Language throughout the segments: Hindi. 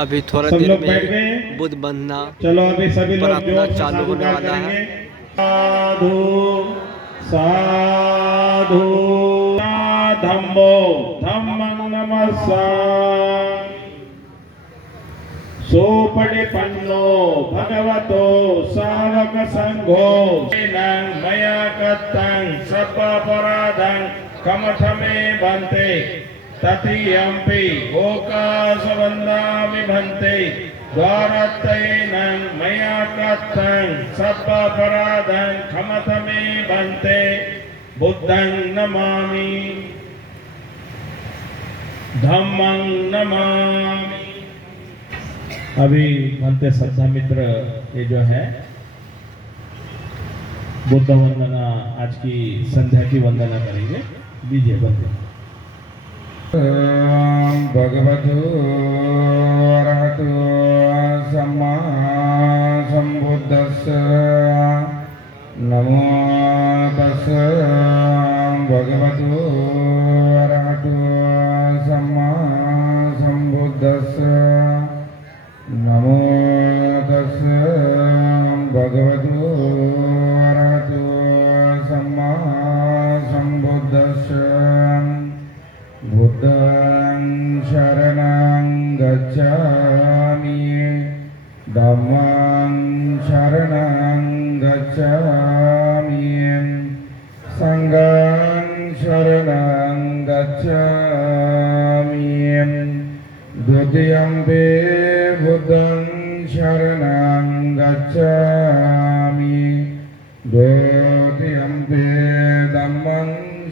अभी थोड़ा देर में बुद्ध बंधना चलो अभी सभी लोग प्रार्थना चालू होने वाला है। साधु साधु धम्मो धम्मं नमस्सामि सोपटिपन्नो भगवतो सावक संघो मया कृतं सर्वापराधं कमठमे भन्ते तथीयम्पि ओकाशवन्दामि भन्ते द्वारत्रयेनं मया कृतं सर्वापराधं क्षमतमे भन्ते बुद्धं नमामि धम्मं नमामि। अभी भन्ते श्रद्धा मित्र ये जो है बुद्ध वंदना आज की संध्या की वंदना करेंगे। दीजिए बंदे। भगवतो अरहतो सम्मा सम्बुद्धस्स नमो तस्स भगवतो अरहतो सम्मा सम्बुद्धस्स नमो तस्स भगवतो अरहतो सम्मा सम्बुद्धस्स बुद्धं शरणं गच्छामि धम्मं शरणं गच्छामि संघं शरणं गच्छामि द्वितीयम्पि बुद्धं शरणं गच्छामि द्वितीयम्पि धम्मं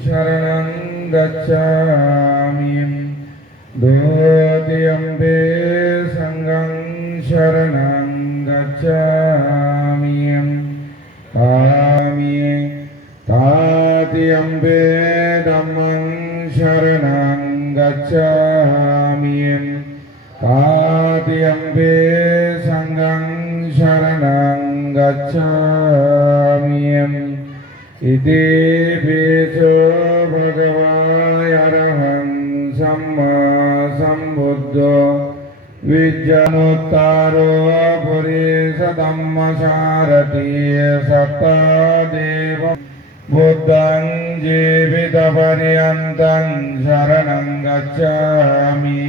शरणं गच्छामि द्वितीयम्पि संघं शरणं गच्छामि तृतीयम्पि धम्मं शरणं गच्छामि तृतीयम्पि संघं शरणं गच्छामि इति भेषो भगवान् अरहं सम्मा सम्बुद्धो विज्ञानोत्तारो पुरुष धम्मसारथि सत्तादेव बुद्धं जीवितपर्यन्तं शरणं गच्छामि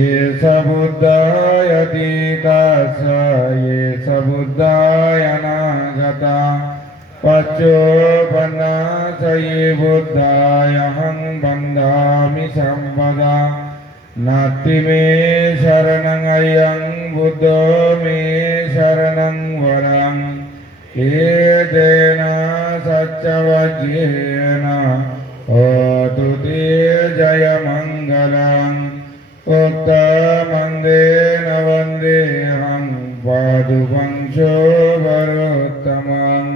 एष बुद्धायतीतस्य एष बुद्धाय अनागता पच्चोपन्नासये बुद्धायहं वन्दामि सर्वदा नास्ति मे शरणं अयं बुद्धो मे शरणं वरं एतेन सच्चवज्येन होतु ते जयमङ्गलम् उक्तमन्देन वन्देऽहं पादुवंशो वरोत्तमम्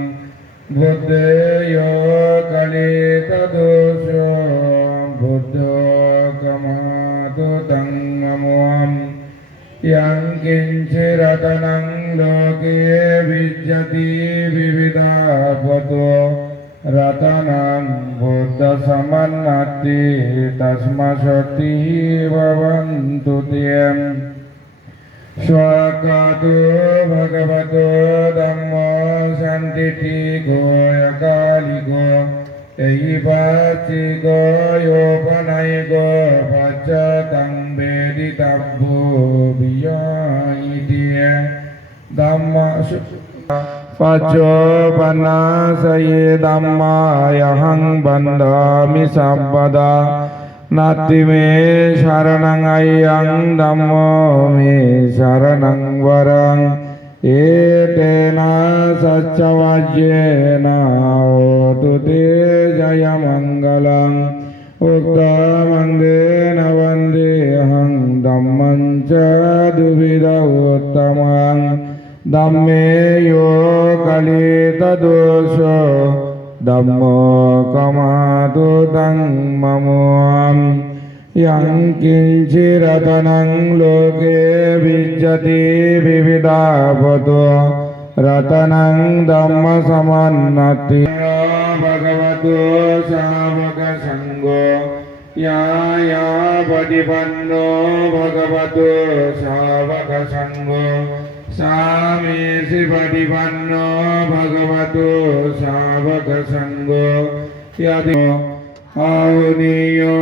बुद्धयो कलितदोषो बुद्धो कमातु तं नमोऽहम् यं किञ्चिरतनं लोके विद्यति विविधापतो रतनं बुद्धसमन्नति तस्मशक्तिः भवन्तु ते स्वाकातो भगवतो धम्मो शान्तिको अकालिको एहिपाचिको योपनयिको पच्चतं वेदितव्यो वियायिति धम्म पच्चोपन्नासये धम्मायहं वन्दामि सर्वदा नास्ति मे शरणं अयं धम्मो मे शरणं वरं एतेन सच्चवज्येन होतु ते जयमङ्गलम् उक्तमन्देन वन्देऽहं धम्मं च द्विविधोत्तमं धम्मे यो कलितदोषो धम्मो कमातु तं ममोऽहम् यं किञ्चिरतनं लोके विद्यति विविधापतो रतनं धम्मसमन्नति भगवतो सावक संघो या पटिपन्नो भगवतो सावक संगो सामेसि पटिपन्नो भगवतो सावक संगो यदि आहुनीयो